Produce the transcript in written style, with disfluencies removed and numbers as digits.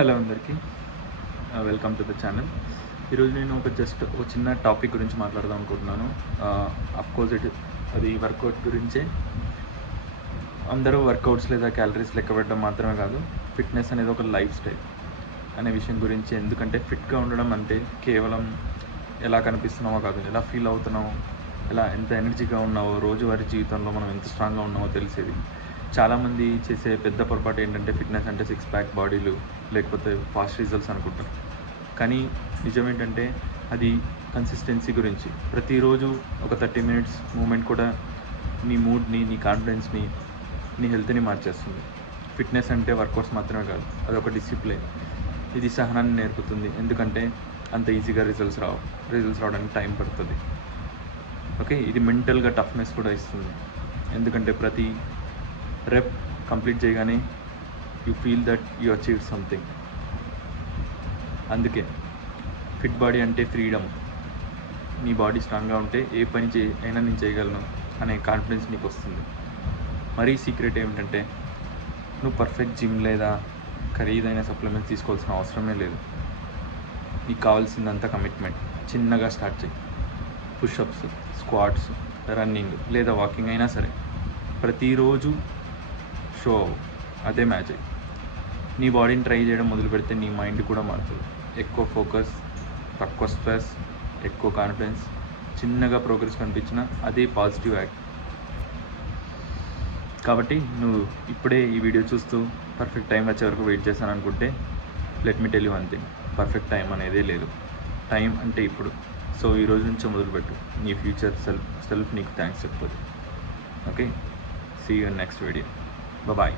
Hello అందరికీ, welcome to the channel. ఈరోజు నేను ఒక చిన్న టాపిక్ గురించి మాట్లాడదాం అనుకుంటున్నాను. అఫ్కోర్స్ అది వర్కౌట్ గురించే. అందరూ వర్కౌట్స్ లేదా క్యాలరీస్ లెక్క పెట్టడం మాత్రమే కాదు, ఫిట్నెస్ అనేది ఒక లైఫ్ స్టైల్ అనే విషయం గురించి. ఎందుకంటే ఫిట్గా ఉండడం అంటే కేవలం ఎలా కనిపిస్తున్నామో కాదు, ఎలా ఫీల్ అవుతున్నామో, ఎంత ఎనర్జీగా ఉన్నావో, రోజువారీ జీవితంలో మనం ఎంత స్ట్రాంగ్గా ఉన్నామో తెలిసేది. చాలామంది చేసే పెద్ద పొరపాటు ఏంటంటే ఫిట్నెస్ అంటే సిక్స్ ప్యాక్ బాడీలు లేకపోతే ఫాస్ట్ రిజల్ట్స్ అనుకుంటారు. కానీ నిజం ఏంటంటే అది కన్సిస్టెన్సీ గురించి. ప్రతిరోజు ఒక 30 మినిట్స్ మూమెంట్ కూడా నీ మూడ్ని, నీ కాన్ఫిడెన్స్ని, నీ హెల్త్ని మార్చేస్తుంది. ఫిట్నెస్ అంటే వర్కౌట్స్ మాత్రమే కాదు, అదొక డిసిప్లిన్. ఇది సహనాన్ని నేర్పుతుంది, ఎందుకంటే అంత ఈజీగా రిజల్ట్స్ రావడానికి టైం పడుతుంది. ఓకే, ఇది మెంటల్గా టఫ్నెస్ కూడా ఇస్తుంది, ఎందుకంటే ప్రతి రెప్ కంప్లీట్ చేయగానే you feel that you achieve something. అందుకే ఫిట్ బాడీ అంటే ఫ్రీడమ్. నీ బాడీ స్ట్రాంగ్గా ఉంటే ఏ పని అయినా నేను చేయగలను అనే కాన్ఫిడెన్స్ నీకు వస్తుంది. మరీ సీక్రెట్ ఏమిటంటే నువ్వు పర్ఫెక్ట్ జిమ్ లేదా ఖరీదైన సప్లిమెంట్స్ తీసుకోవాల్సిన అవసరమే లేదు. నీకు కావాల్సిందంతా కమిట్మెంట్. చిన్నగా స్టార్ట్ చేయి. పుషప్స్, స్క్వాట్స్, రన్నింగ్ లేదా వాకింగ్ అయినా సరే ప్రతిరోజు షో అదే మ్యాజిక్. నీ బాడీని ట్రై చేయడం మొదలు పెడితే నీ మైండ్ కూడా మారుతుంది. ఎక్కువ ఫోకస్, తక్కువ స్ట్రెస్, ఎక్కువ కాన్ఫిడెన్స్. చిన్నగా ప్రోగ్రెస్ కనిపించినా అదే పాజిటివ్ యాక్ట్. కాబట్టి నువ్వు ఇప్పుడే ఈ వీడియో చూస్తూ పర్ఫెక్ట్ టైం వచ్చే వరకు వెయిట్ చేశాను అనుకుంటే, let me tell you one thing, perfect time అనేదే లేదు. టైం అంటే ఇప్పుడు. సో ఈ రోజు నుంచి మొదలుపెట్టు. నీ ఫ్యూచర్ సెల్ఫ్ నీకు థ్యాంక్స్ చెప్తుంది. Okay, see you in next video. Bye.